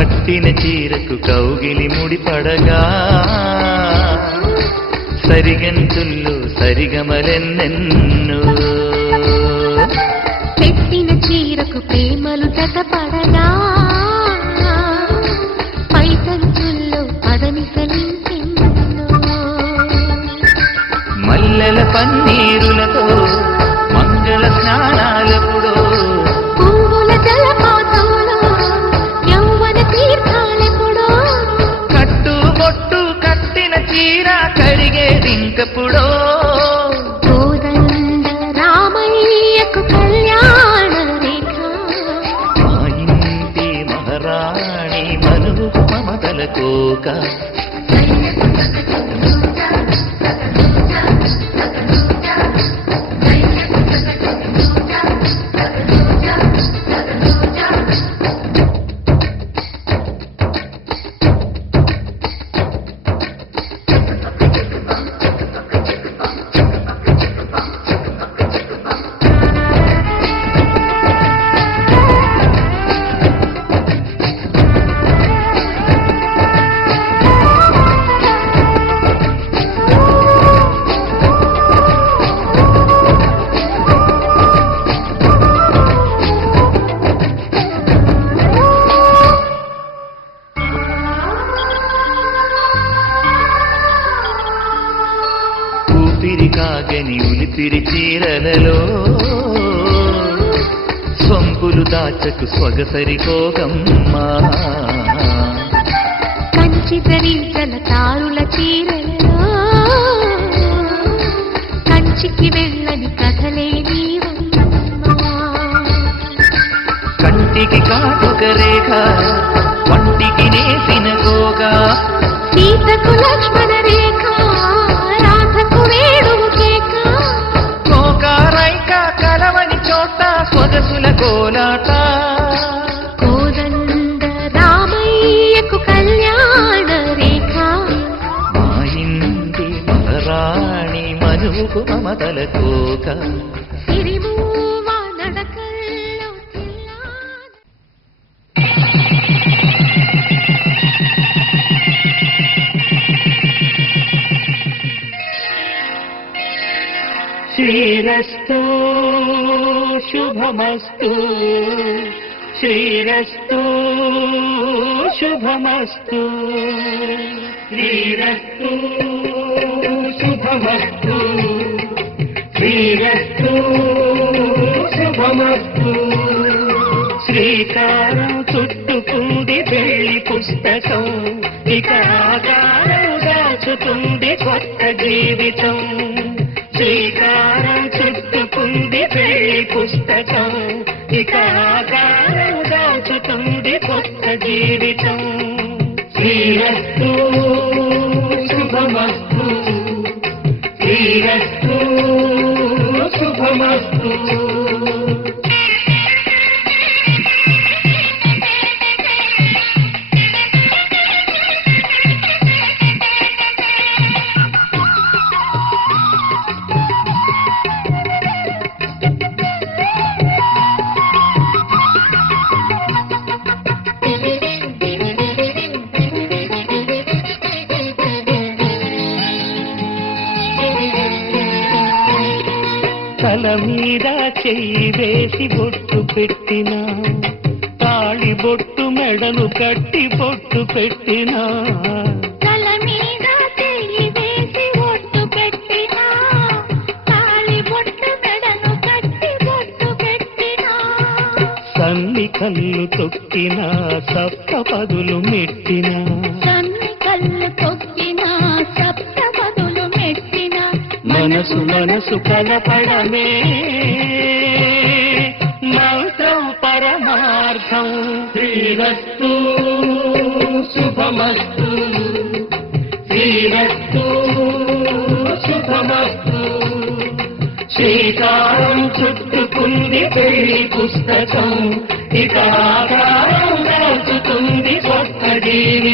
కట్టిన చీరకు కౌగిలి ముడిపడగా సరిగంతుల్లో సరిగమలెన్నెన్నో పెట్టిన చీరకు ప్రేమలు జతపడగా పైకంచుల్లో పదనిసలించెన్నో మల్లెల పన్నీరులతో మంగళ స్నానాలెప్పుడో పువ్వుల జలపాతంలో యౌవన తీర్థాలెప్పుడో కట్టుబొట్టు కట్టిన చీర కరిగేదింకప్పుడో కోదండ రామయ్యకు కళ్యాణ రేఖ మా ఇంటి మహారాణి మనువుకు మమతల కోక కాగని ఉలిపిరి చీరలలో స్వంపులు దాచకు స్వగసరి కోగమ్మా కంచి ధరించల తారుల చీరలలో కంచికి వెళ్ళని కథలే నీవమ్మా కంటికి కాటుక రేఖ వంటికి నేసిన కోగా సీతకు లక్ష్మణ రేఖ రాధకు వేణువు కేక కోకారైక కలవని చోట సొగసుల కోలాట కోదండ రామయ్యకు కళ్యాణ రేఖ మా ఇంటి మహారాణి మనువుకు మమతల కోక సిరిమూవ నడకల్లో చిల్లాన శ్రీరస్తు శుభమస్తు శ్రీరస్తు శుభమస్తు శ్రీరస్తు శుభమస్తు శ్రీరస్తు శుభమస్తు శ్రీకారం చుట్టుకుంది పెళ్లి పుస్తకం ఇక ఆకారం దాచుతుంది కొత్త జీవితం శ్రీకారం చుట్టుకుంది పెళ్లి పుస్తకం ఇక ఆకారం దాచుతుంది కొత్త జీవితం శ్రీరస్తు శుభమస్తు శ్రీరస్తు శుభమస్తు తల మీద చెయ్యి వేసి బొట్టు పెట్టినా తాళి బొట్టు మెడను కట్టి బొట్టు పెట్టినా తల మీద చెయ్యి వేసి బొట్టు పెట్టినా తాళి బొట్టు మెడను కట్టి బొట్టు పెట్టినా సన్ని కళ్ళు తొక్కినా సప్త పదులు మెట్టినా సన్ని కళ్ళు తొక్కినా సప్త పదులు మెట్టినా మనసు మనసు కలపడమే మంత్రం పరమార్థం శ్రీరస్తు శుభమస్తు శ్రీరస్తు శుభమస్తు శ్రీకారం చుట్టుకుంది పెళ్లి పుస్తకం ఇక ఆకారం దాచుతుంది కొత్త జీవితం